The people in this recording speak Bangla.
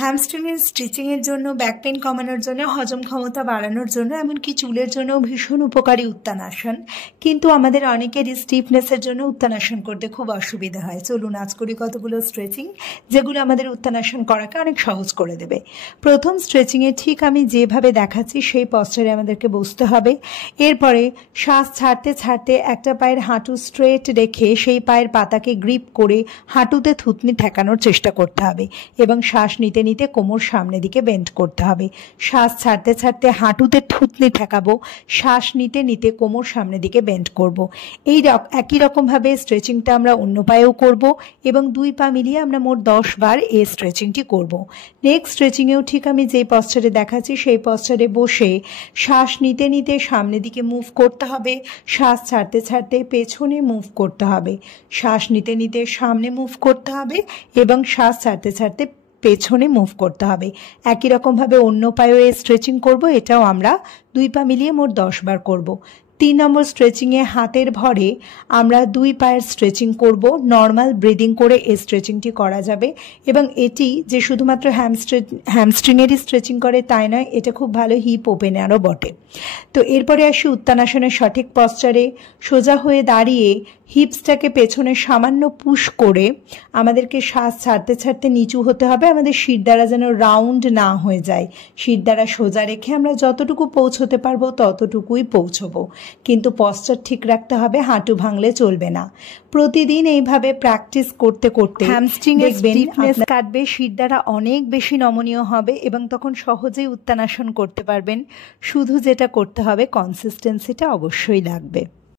হ্যামস্ট্রিংয়ের স্টিচিংয়ের জন্য, ব্যাক পেন কমানোর জন্য, হজম ক্ষমতা বাড়ানোর জন্য, এমনকি চুলের জন্য ভীষণ উপকারী উত্তানাসন। কিন্তু আমাদের অনেকেরই স্টিফনেসের জন্য উত্তানাসন করতে খুব অসুবিধা হয়। চলুন আজ করি কতগুলো স্ট্রেচিং যেগুলো আমাদের উত্তানাসন করাকে অনেক সহজ করে দেবে। প্রথম স্ট্রেচিংয়ে ঠিক আমি যেভাবে দেখাচ্ছি সেই পশ্চারে আমাদেরকে বসতে হবে। এরপরে শ্বাস ছাড়তে ছাড়তে একটা পায়ের হাঁটু স্ট্রেট রেখে সেই পায়ের পাতাকে গ্রিপ করে হাঁটুতে থুতনি ঠেকানোর চেষ্টা করতে হবে এবং শ্বাস নিতে নিতে কোমর সামনের দিকে বেন্ড করতে হবে। শ্বাস ছাড়তে ছাড়তে হাঁটুতে থুতনি ঠেকাবো, শ্বাস নিতে নিতে কোমর সামনের দিকে বেন্ড করব। একই রকমভাবে স্ট্রেচিংটা আমরা অন্য পায়েও করব এবং দুই পা মিলিয়ে আমরা মোট 10 বার এই স্ট্রেচিংটি করব। নেক্সট স্ট্রেচিংয়েও ঠিক আমি যে পশ্চারে দেখাচ্ছি সেই পশ্চারে বসে শ্বাস নিতে নিতে সামনের দিকে মুভ করতে হবে, শ্বাস ছাড়তে ছাড়তে পেছনে মুভ করতে হবে, শ্বাস নিতে নিতে সামনে মুভ করতে হবে এবং শ্বাস ছাড়তে ছাড়তে পেছনে মুভ করতে হবে। একই রকমভাবে অন্য পায়েও স্ট্রেচিং করব। এটাও আমরা দুই পা মিলিয়ে মোট 10 বার করব। 3 নম্বর স্ট্রেচিংয়ে হাতের ভরে আমরা দুই পায়ের স্ট্রেচিং করব। নর্মাল ব্রিদিং করে এই স্ট্রেচিংটি করা যাবে এবং এটি যে শুধুমাত্র হ্যামস্ট্রিংয়েরই স্ট্রেচিং করে তাই নয়, এটা খুব ভালো হিপ ওপেনারও বটে। তো এরপরে আসি উত্তানাসনের সঠিক পশ্চারে। সোজা হয়ে দাঁড়িয়ে হিপসটাকে পেছনে সামান্য পুশ করে আমাদেরকে শ্বাস ছাড়তে ছাড়তে নিচু হতে হবে। আমাদের শিরদাঁড়া যেন রাউন্ড না হয়ে যায়। শিরদাঁড়া সোজা রেখে আমরা যতটুকু পৌঁছতে পারবো ততটুকুই পৌঁছবো, কিন্তু পশ্চার ঠিক রাখতে হবে, হাঁটু ভাঙলে চলবে না। প্রতিদিন এইভাবে প্র্যাকটিস করতে করতে হ্যামস্ট্রিংয়ের স্টিফনেস কাটবে, শিরদাঁড়া অনেক বেশি নমনীয় হবে এবং তখন সহজেই উত্তানাসন করতে পারবেন। শুধু যেটা করতে হবে, কনসিস্টেন্সিটা অবশ্যই লাগবে।